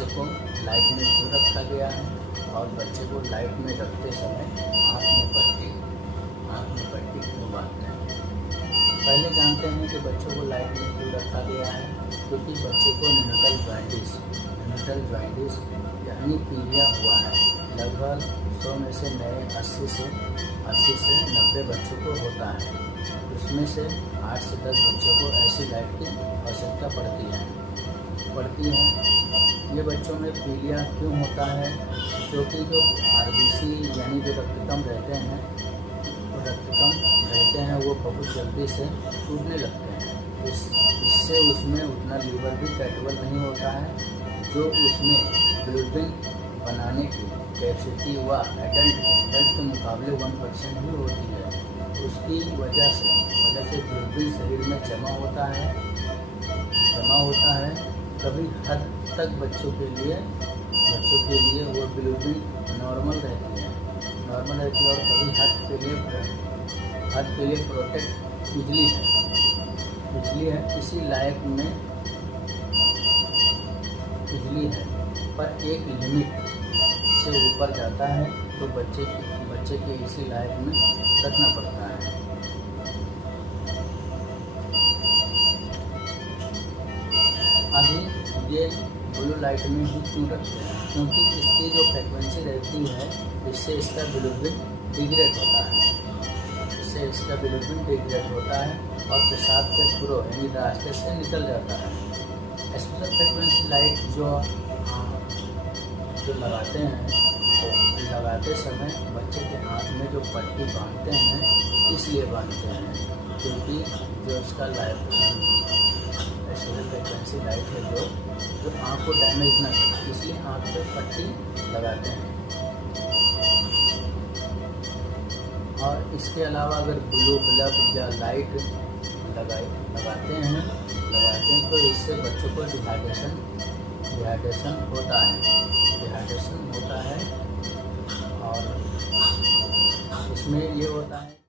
बच्चे को लाइट में क्यों रखा गया है और बच्चे को लाइट में रखते समय आँख में पट्टी क्यों बांधते हैं। पहले जानते हैं कि बच्चों को लाइट में क्यों रखा गया है, क्योंकि बच्चे को न्यूटल जॉइंटिस यानी पीलिया हुआ है। लगभग 100 में से नए 80 से 90 बच्चों को होता है। उसमें से 8 से 10 बच्चों को ऐसी लाइट की आवश्यकता पड़ती है। ये बच्चों में पीलिया क्यों होता है, क्योंकि जो RBC यानी जो रक्तकण रहते हैं वो बहुत जल्दी से टूटने लगते हैं। इससे उसमें उतना लीवर भी कैपेबल नहीं होता है जो उसमें बिल्डिंग बनाने की कैपेसिटी व एडल्ट के मुकाबले 1% ही होती है। उसकी वजह से बिल्डिंग शरीर में जमा होता है। कभी हद तक बच्चों के लिए वो बिल्डिंग नॉर्मल रहती है और कभी हद के लिए प्रोटेक्ट बिजली है। इसी लायक में बिजली है, पर एक लिमिट से ऊपर जाता है तो बच्चे के इसी लायक में रखना पड़ता है। अभी ये ब्लू लाइट में ही क्यों रखते हैं, क्योंकि इसकी जो फ्रिक्वेंसी रहती है इससे इसका बिलीरुबिन डिग्रेड होता है और पेशाब के थ्रू यानी रास्ते से निकल जाता है। स्पेशल फ्रिक्वेंसी लाइट जो लगाते समय बच्चे के हाथ में जो पट्टी बांधते हैं, इसलिए बांधते हैं क्योंकि जो इसका स्पेशल फ्रिक्वेंसी लाइट है जो आँख को डैमेज ना करे, इसलिए आँख पे पट्टी लगाते हैं। और इसके अलावा अगर ब्लू बल्ब या लाइट लगाते हैं तो इससे बच्चों को डिहाइड्रेशन होता है और इसमें ये होता है